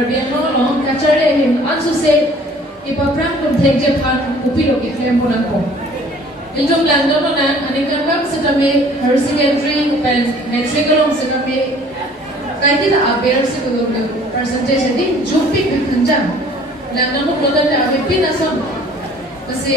Karbian long kacare him ansu se ipapram kum thekje phan upiro ki claim bonan ko Iljum lando bonan anikan bang setame her secondary pen metric along setame kaiti da aber se ko percentage di jupi khanjam lando mo modal da abe pin asam kasi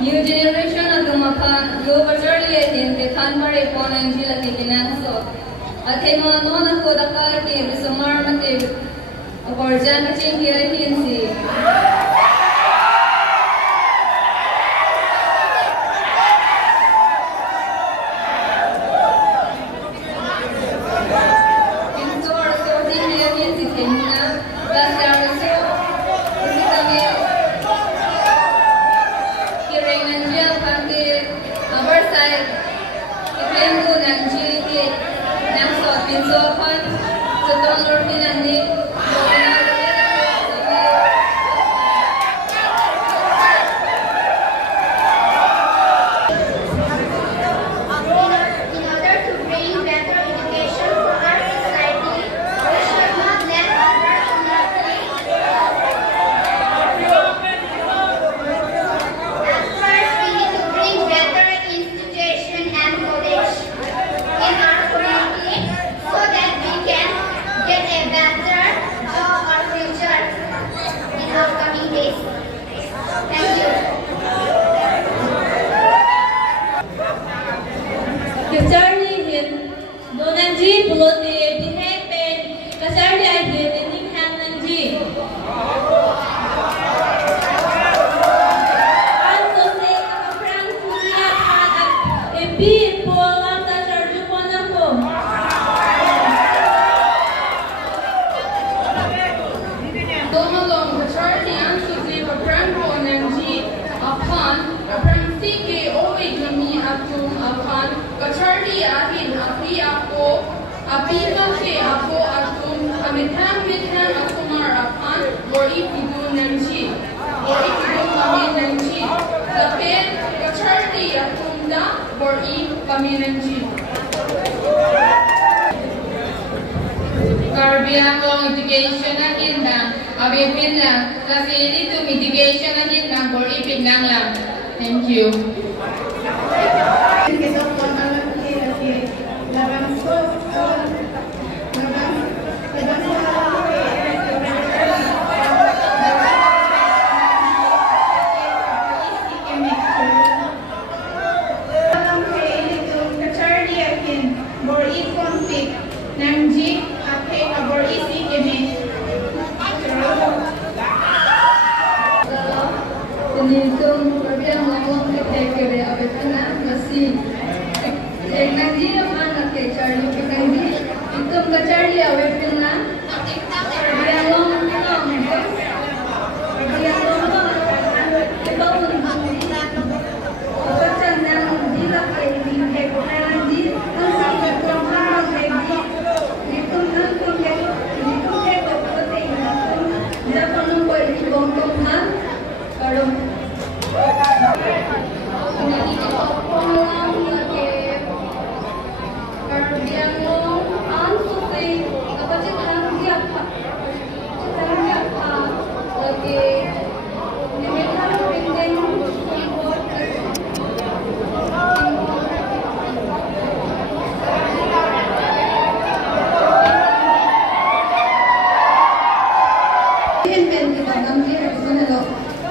New generation atau makan yo berjari ini dekan mari ponen jila kikinan so. Athema nona ko dakar ke semar mate oporjan kacing kira ini si. Insor sorting kira ini si kena das yang so. Aphan, setahun lebih nanti, in order to bring better education for our society, we should not let others monopolize. At first, we need to bring better institution and college in our community, so that we can get a better job or future in upcoming days. Thank you. Kasarli hin donanji pulote bihek pen kasarli ay hin ning han nanji. Also se kapran kuya hadak ebi polam ta charju ponako. Domolong kacharli ansu se kapran ponanji Aphan kapran sike owe jami atum Aphan kacharli ahin api ako api ke ako atum amithan atumar Aphan bori pidu nanji bori pidu kami nanji kapit kacharli atum da bori kami nanji Karbian long education na kinang abipin lang kasi dito mitigation na kinang bori pinang lang. Thank you. Penitum Karbian ngomong kita kere abetana masih teknologi mana ke cari teknologi itu kecari abetana Karbian ngomong Karbian ngomong kita pun macam yang dia kaini teknologi masih berkembang lagi itu nanti itu dia pun boleh dibongkar kalau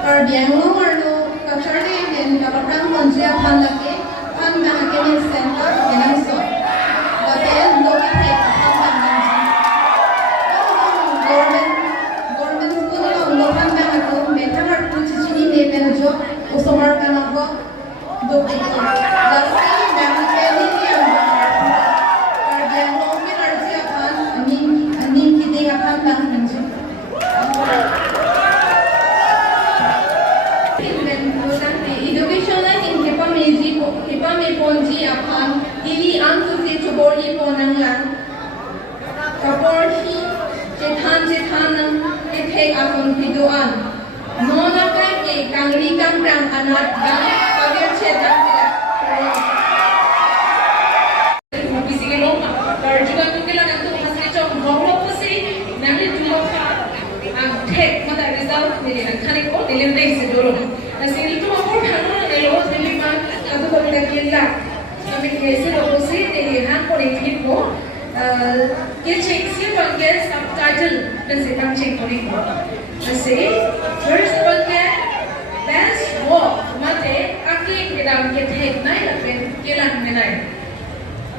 Karbian ngomorno kacharli hin kapapram konjia phan lake phan na hakeni center genang so hotel no ite phan na government school no phan na ko metamar kuch chini ne pen jo usomar kana ko do dasi na hakeni ki Karbian ngommi arjia phan anim ki de phan na hanji education na in Ponji Aphan ili antu si chubori ponang lang ke akon piduan. Nona kai ke kangri kang anak dan kaget cetak. Bisige loma. Juga tu kila nanti hasil cok ngomong pasti nanti dua ang tek mata result ni nak kani ko nilim deh sedulur. Nasi itu aku kan nelo nilim kan atau kalau kita kira kami kese logosi ni hang ko nilim ko ये चेक से बंगे सबटाइटल नसे तंग चेक कोनी को नसे फर्स्ट बंगे best work मते आके केदाम के टेक नाइ लपेन केलान में नाइ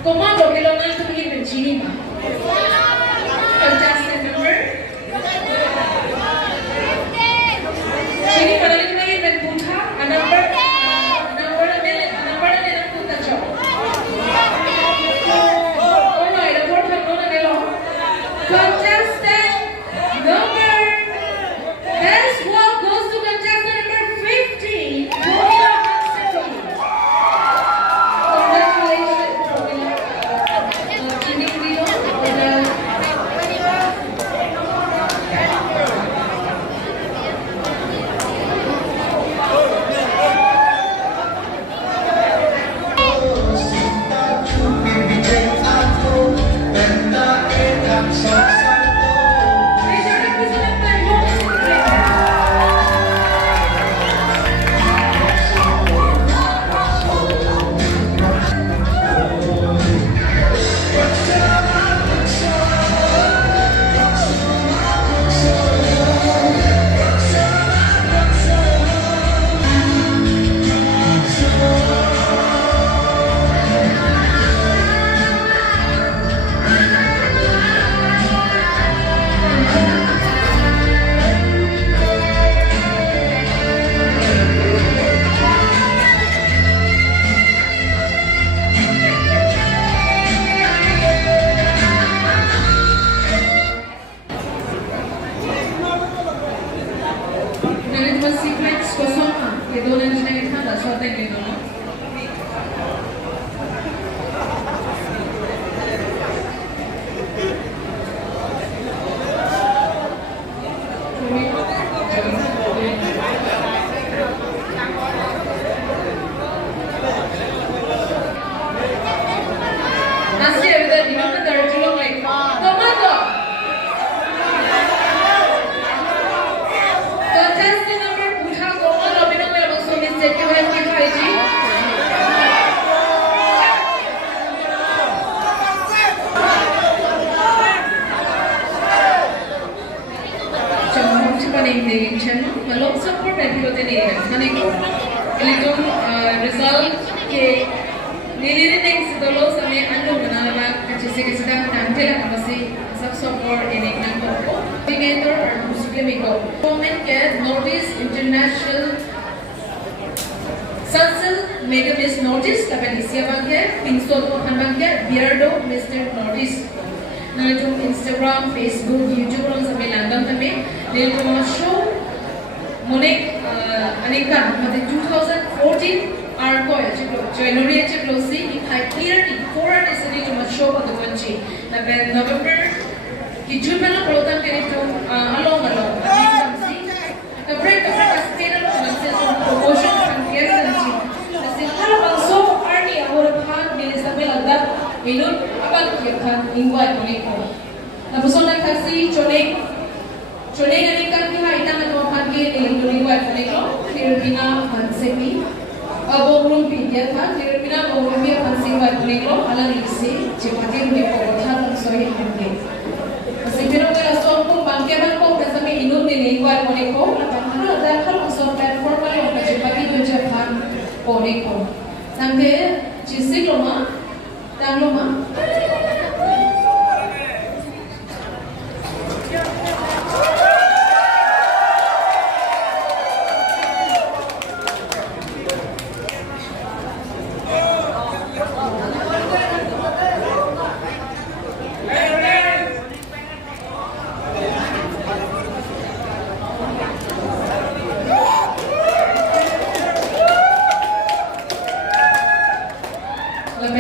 कोमा लोगेलो नाइ तो ही बेचीनी मा contestant number चीनी पढ़ने में ये मैं पूछा नंबर ने पूछा चो Contestant number best walk goes to contestant number 50. Result ke nilai next dulu sampai anu menawar kecil sedang nanti lah masih sub support ini nang ko. Together or muslim ko. Comment ke notice international Sunsil mega miss notice tapi Asia bangke, Pinso to bangke, Beardo Mr. Notice. Nah itu Instagram, Facebook, YouTube orang sampai London tapi dia tu show monek anekan mati 2014 Arcoil, January Chiplosi, Iktha clearly foreign is ready to show for the country. November, June program kini tu along. The break of the state of promotion and care country. Nasi kalau bangso arni awal Aphan ni sampai lada minum apa Aphan invite mereka. Nampaknya nak kasih conek anekan kita ita nak Aphan ke invite mereka. Filipina Hansepi. Bawang pinjat kan, Filipina bawang pinjat pansing buat mereka, alang isi, cepatnya mereka berhak mensohi mereka. Masih perlu kita soal bangkitan kau bersama inut ni buat mereka, lalu ada kalau soal platform kalau cepatnya berjalan mereka. Sampai jisi loma, tang loma.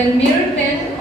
Mirror pen,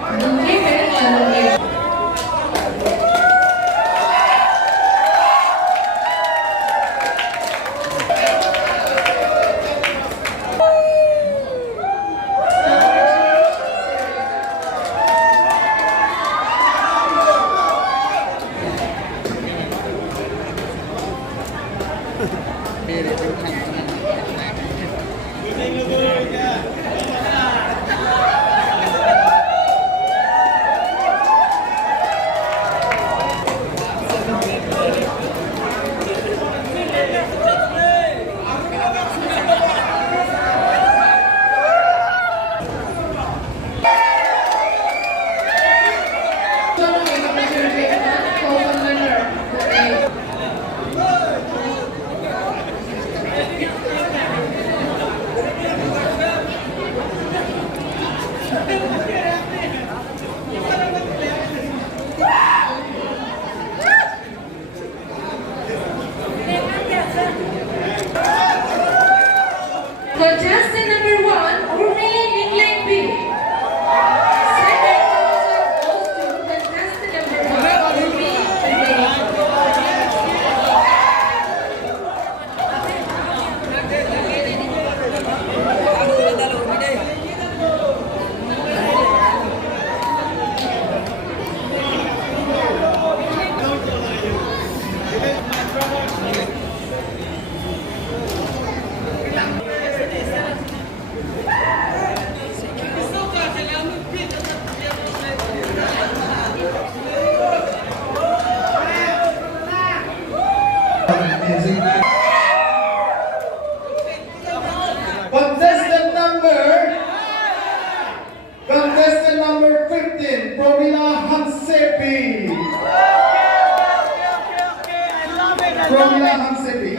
From Lahan City.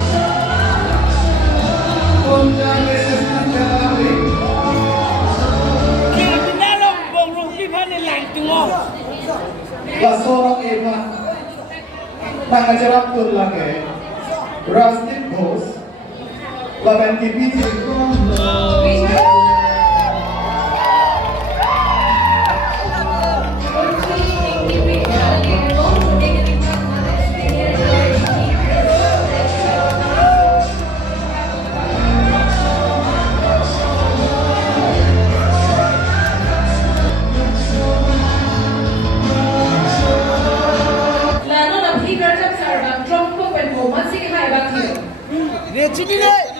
From Mrs. Nandali. Lasorong Aphan. Nangajarap lagi. Rasdip Bose. Labanti Biji. Lalu nak pergi kerja besar, bang. Jom kau pengen masih hai bang. Rejini deh.